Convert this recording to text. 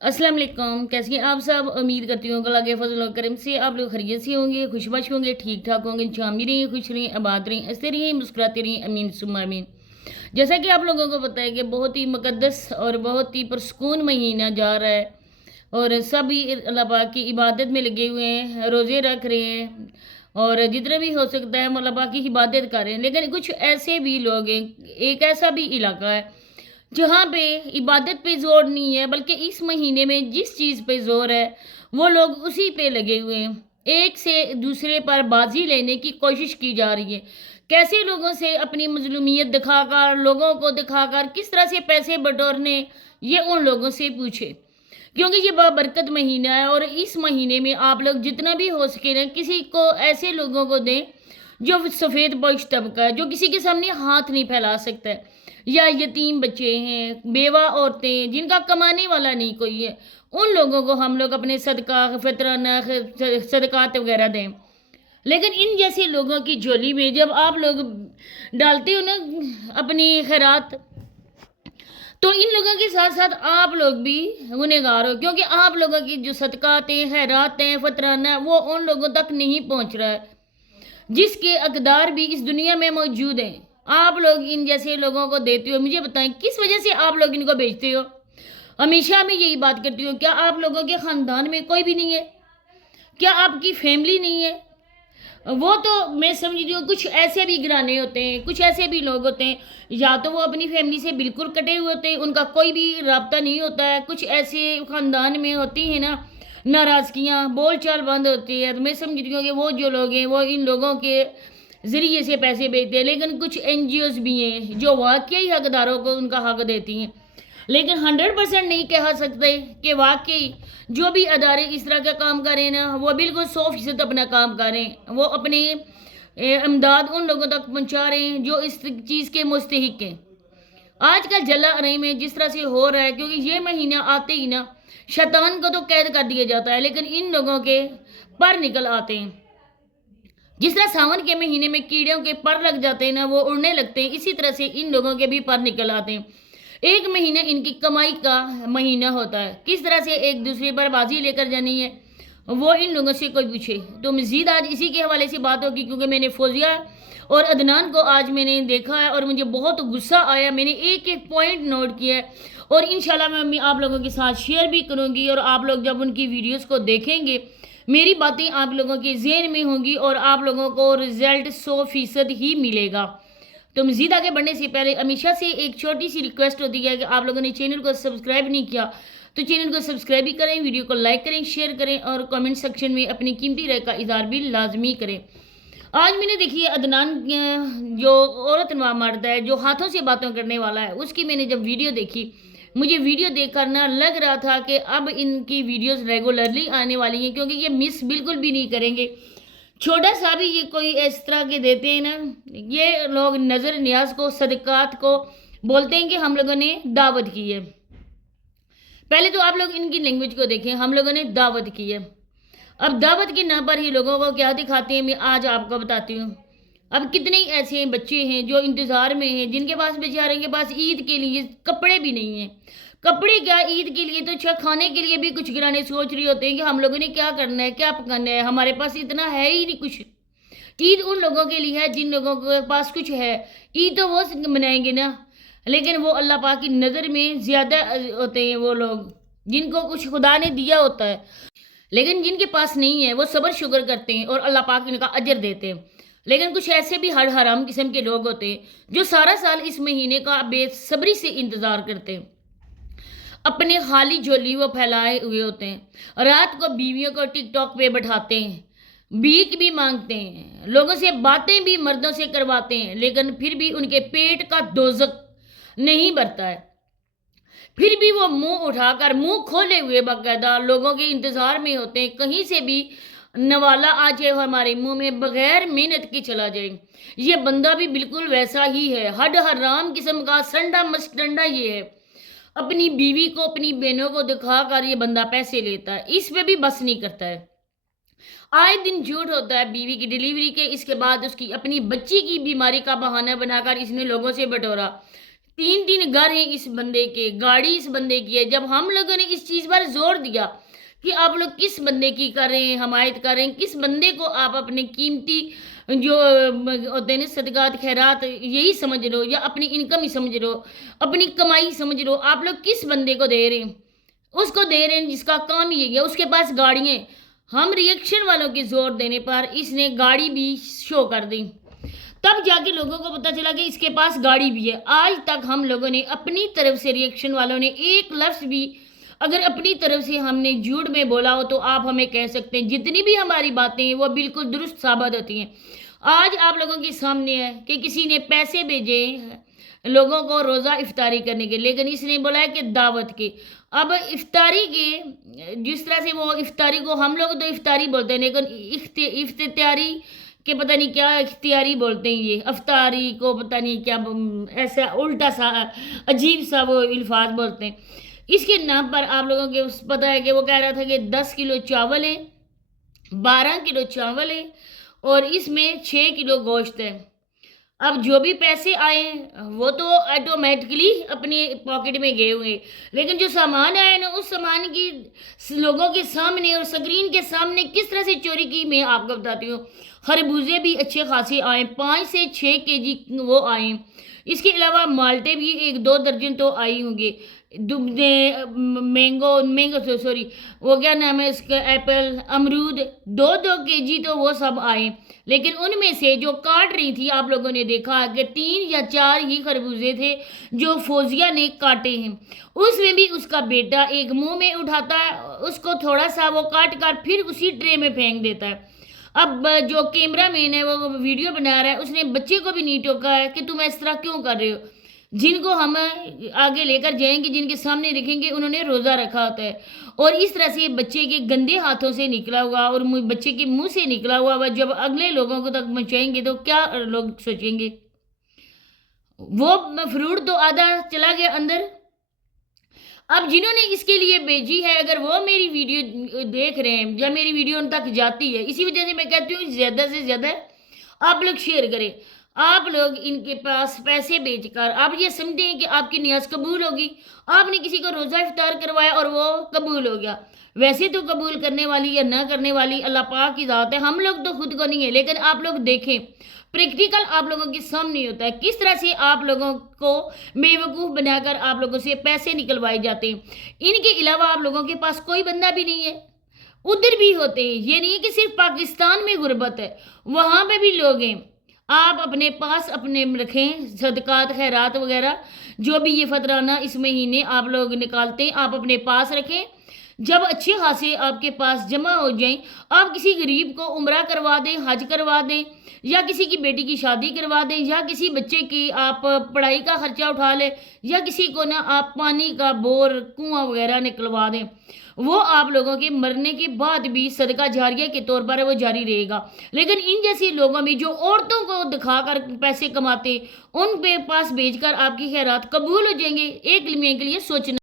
अस्सलाम वालेकुम। कैसे हैं आप सब? उम्मीद करती हूँ अल्लाह के फजल और करम से आप लोग खैरियत से होंगे, खुशबश होंगे, ठीक ठाक होंगे। शामी रहिए, खुश रहिए, आबाद रहिए, हंसते रहिए, मुस्कुराते रहिए। अमीन सुम्मा अमीन। जैसा कि आप लोगों को पता है कि बहुत ही मुकद्दस और बहुत ही पुरस्कून महीना जा रहा है और सभी अल्लाह पाक की इबादत में लगे हुए हैं, रोज़े रख रहे हैं और जितना भी हो सकता है अल्लाह पाक की इबादत कर रहे हैं। लेकिन कुछ ऐसे भी लोग हैं, एक ऐसा भी इलाका है जहाँ पे इबादत पे ज़ोर नहीं है, बल्कि इस महीने में जिस चीज़ पे ज़ोर है वो लोग उसी पे लगे हुए हैं। एक से दूसरे पर बाजी लेने की कोशिश की जा रही है। कैसे लोगों से अपनी मजलूमियत दिखाकर, लोगों को दिखाकर किस तरह से पैसे बटोरने, ये उन लोगों से पूछे, क्योंकि ये बाबरकत महीना है और इस महीने में आप लोग जितना भी हो सके ना किसी को ऐसे लोगों को दें जो सफ़ेद पोश तबका है, जो किसी के सामने हाथ नहीं फैला सकता है, या यतीम बच्चे हैं, बेवा औरतें जिनका कमाने वाला नहीं कोई है, उन लोगों को हम लोग अपने सदका फितराना सदकात वगैरह दें। लेकिन इन जैसे लोगों की झोली में जब आप लोग डालते हो ना अपनी खैरात, तो इन लोगों के साथ साथ आप लोग भी गुनहगार हो, क्योंकि आप लोगों की जो सदकात हैं, खैरात हैं, फतराना, वो उन लोगों तक नहीं पहुंच रहा है जिसके अकदार भी इस दुनिया में मौजूद हैं। आप लोग इन जैसे लोगों को देते हो। मुझे बताएं किस वजह से आप लोग इनको भेजते हो? हमेशा मैं यही बात करती हूँ, क्या आप लोगों के ख़ानदान में कोई भी नहीं है? क्या आपकी फैमिली नहीं है? वो तो मैं समझती हूँ कुछ ऐसे भी घराने होते हैं, कुछ ऐसे भी लोग होते हैं, या तो वो अपनी फैमिली से बिल्कुल कटे हुए होते हैं, उनका कोई भी राब्ता नहीं होता है। कुछ ऐसे ख़ानदान में होती हैं ना नाराज़गियाँ, बोल चाल बंद होती है, तो मैं समझती हूँ कि वो जो लोग हैं वो इन लोगों के ज़रिए से पैसे भेजते हैं। लेकिन कुछ एनजीओज़ भी हैं जो वाकई हकदारों को उनका हक देती हैं, लेकिन 100% नहीं कह सकते कि वाकई जो भी अदारे इस तरह का काम करें ना वो बिल्कुल 100% अपना काम करें, वो अपने इमदाद उन लोगों तक पहुंचा रहे हैं जो इस चीज़ के मुस्तहिक हैं। आजकल जला रही में जिस तरह से हो रहा है, क्योंकि ये महीना आते ही ना शैतान को तो कैद कर दिया जाता है, लेकिन इन लोगों के पर निकल आते हैं। जिस तरह सावन के महीने में कीड़ों के पर लग जाते हैं ना, वो उड़ने लगते हैं, इसी तरह से इन लोगों के भी पर निकल आते हैं। एक महीना इनकी कमाई का महीना होता है। किस तरह से एक दूसरे पर बाजी लेकर जानी है वो इन लोगों से कोई पूछे। तो मज़ीद आज इसी के हवाले से बात होगी, क्योंकि मैंने फौजिया और अदनान को आज मैंने देखा है और मुझे बहुत गुस्सा आया। मैंने एक एक पॉइंट नोट किया है और इंशाल्लाह मैं आप लोगों के साथ शेयर भी करूँगी, और आप लोग जब उनकी वीडियोज़ को देखेंगे मेरी बातें आप लोगों के ज़हन में होंगी और आप लोगों को रिज़ल्ट 100% ही मिलेगा। तो मज़ीद आगे बढ़ने से पहले हमेशा से एक छोटी सी रिक्वेस्ट होती है कि आप लोगों ने चैनल को सब्सक्राइब नहीं किया तो चैनल को सब्सक्राइब भी करें, वीडियो को लाइक करें, शेयर करें और कमेंट सेक्शन में अपनी कीमती राय का इज़हार भी लाजमी करें। आज मैंने देखी है अदनान जो औरत मर्द है जो हाथों से बातों करने वाला है, उसकी मैंने जब वीडियो देखी, मुझे वीडियो देखकर ना लग रहा था कि अब इनकी वीडियोस रेगुलरली आने वाली हैं, क्योंकि ये मिस बिल्कुल भी नहीं करेंगे। छोटा सा भी ये कोई इस तरह के देते हैं ना, ये लोग नज़र न्याज को, सदकात को बोलते हैं कि हम लोगों ने दावत की है। पहले तो आप लोग इनकी लैंग्वेज को देखें, हम लोगों ने दावत की है। अब दावत के नाम पर ही लोगों को क्या दिखाते हैं मैं आज आपको बताती हूँ। अब कितने ही ऐसे बच्चे हैं जो इंतज़ार में हैं, जिनके पास बेचारे के पास ईद के लिए कपड़े भी नहीं हैं। कपड़े क्या, ईद के लिए तो अच्छा खाने के लिए भी कुछ गिराने सोच रहे होते हैं कि हम लोगों ने क्या करना है, क्या पकाना है, हमारे पास इतना है ही नहीं कुछ। ईद उन लोगों के लिए है जिन लोगों के पास कुछ है। ईद तो वो मनाएंगे ना, लेकिन वो अल्लाह पाक की नज़र में ज़्यादा होते हैं वो लोग जिनको कुछ खुदा ने दिया होता है, लेकिन जिनके पास नहीं है वो सब्र शुक्र करते हैं और अल्लाह पाक इनका अजर देते हैं। लेकिन कुछ ऐसे भी हर हराम किस्म के लोग होते हैं जो सारा साल इस महीने का बेसब्री से इंतज़ार करते हैं। अपने खाली झोली वो फैलाए हुए होते हैं, रात को बीवियों को टिकटॉक पे बैठाते हैं, भीख भी मांगते हैं, लोगों से बातें भी मर्दों से करवाते हैं, लेकिन फिर भी उनके पेट का दोजक नहीं भरता है। फिर भी वो मुंह उठाकर, मुंह खोले हुए बाकायदा लोगों के इंतजार में होते हैं कहीं से भी नवाला आ जाए हमारे मुंह में बगैर मेहनत की चला जाए। ये बंदा भी बिल्कुल वैसा ही है, हड हराम किस्म का संडा मस्टंडा ये है। अपनी बीवी को, अपनी बहनों को दिखाकर ये बंदा पैसे लेता है, इस पे भी बस नहीं करता है। आए दिन झूठ होता है बीवी की डिलीवरी के, इसके बाद उसकी अपनी बच्ची की बीमारी का बहाना बनाकर इसने लोगों से बटोरा। 3 घर हैं इस बंदे के, गाड़ी इस बंदे की है। जब हम लोगों ने इस चीज़ पर जोर दिया कि आप लोग किस बंदे की कर रहे हैं, हमायत कर रहे हैं, किस बंदे को आप अपने कीमती जो होते हैं ना सदकात खैरात यही समझ लो, या अपनी इनकम ही समझ लो, अपनी कमाई समझ लो, आप लोग किस बंदे को दे रहे हैं? उसको दे रहे हैं जिसका काम ही है, उसके पास गाड़ियाँ। हम रिएक्शन वालों के जोर देने पर इसने गाड़ी भी शो कर दी, तब जाके लोगों को पता चला कि इसके पास गाड़ी भी है। आज तक हम लोगों ने अपनी तरफ से, रिएक्शन वालों ने एक लफ्ज़ भी अगर अपनी तरफ से हमने झूठ में बोला हो तो आप हमें कह सकते हैं। जितनी भी हमारी बातें हैं वो बिल्कुल दुरुस्त साबित होती हैं। आज आप लोगों के सामने है कि किसी ने पैसे भेजे लोगों को रोज़ा इफ्तारी करने के, लेकिन इसने बोला है कि दावत के। अब इफ्तारी के जिस तरह से वो इफ्तारी को हम लोग तो इफ्तारी बोलते हैं, लेकिन इफ्तियारी के पता नहीं क्या इख्तियारी बोलते हैं, ये अफ्तारी को पता नहीं क्या ऐसा उल्टा सा अजीब सा वो अल्फाज बोलते हैं। इसके नाम पर आप लोगों के पता है कि वो कह रहा था कि 10 किलो चावल है, 12 किलो चावल है और इसमें 6 किलो गोश्त है। अब जो भी पैसे आए वो तो ऑटोमेटिकली अपने पॉकेट में गए हुए, लेकिन जो सामान आया ना उस सामान की लोगों के सामने और स्क्रीन के सामने किस तरह से चोरी की मैं आपको बताती हूँ। खरबूजे भी अच्छे खासे आए, 5 से 6 केजी वो आए। इसके अलावा माल्टे भी 1-2 दर्जन तो आई होंगे। मैंगो सॉरी वो क्या नाम है इसका, एप्पल, अमरूद 2-2 केजी तो वो सब आए। लेकिन उनमें से जो काट रही थी आप लोगों ने देखा कि 3 या 4 ही खरबूजे थे जो फौजिया ने काटे हैं। उसमें भी उसका बेटा एक मुंह में उठाता है, उसको थोड़ा सा वो काट कर फिर उसी ट्रे में फेंक देता है। अब जो कैमरा मैन है वो वीडियो बना रहा है, उसने बच्चे को भी नहीं टोका है कि तुम इस तरह क्यों कर रहे हो। जिनको हम आगे लेकर जाएंगे, जिनके सामने रखेंगे, उन्होंने रोज़ा रखा होता है और इस तरह से बच्चे के गंदे हाथों से निकला हुआ और बच्चे के मुंह से निकला हुआ जब अगले लोगों को तक पहुँचाएंगे तो क्या लोग सोचेंगे। वो फ्रूट तो आधा चला गया अंदर। अब जिन्होंने इसके लिए भेजी है, अगर वो मेरी वीडियो देख रहे हैं या मेरी वीडियो उन तक जाती है, इसी वजह से मैं कहती हूँ ज़्यादा से ज़्यादा आप लोग शेयर करें। आप लोग इनके पास पैसे बेचकर आप ये समझें कि आपकी नियाज कबूल होगी। आपने किसी को रोज़ा इफ्तार करवाया और वो कबूल हो गया। वैसे तो कबूल करने वाली या ना करने वाली अल्लाह पाक की ज़ात है, हम लोग तो खुद को नहीं है। लेकिन आप लोग देखें, प्रैक्टिकल आप लोगों के सामने होता है किस तरह से आप लोगों को बेवकूफ़ बनाकर आप लोगों से पैसे निकलवाए जाते हैं। इनके अलावा आप लोगों के पास कोई बंदा भी नहीं है, उधर भी होते हैं। ये नहीं कि सिर्फ पाकिस्तान में गुर्बत है, वहाँ पे भी लोग हैं। आप अपने पास अपने रखें सदकात खैरात वगैरह जो भी ये फतराना इस महीने आप लोग निकालते हैं, आप अपने पास रखें। जब अच्छे खासे आपके पास जमा हो जाएं, आप किसी गरीब को उम्रा करवा दें, हज करवा दें, या किसी की बेटी की शादी करवा दें, या किसी बच्चे की आप पढ़ाई का खर्चा उठा लें, या किसी को ना आप पानी का बोर कुआं वगैरह निकलवा दें। वो आप लोगों के मरने के बाद भी सदका जारिया के तौर पर वो जारी रहेगा। लेकिन इन जैसे लोगों में जो औरतों को दिखाकर पैसे कमाते, उन पे पास भेजकर आपकी खैरात कबूल हो जाएंगे। एक मिनट के लिए सोचना।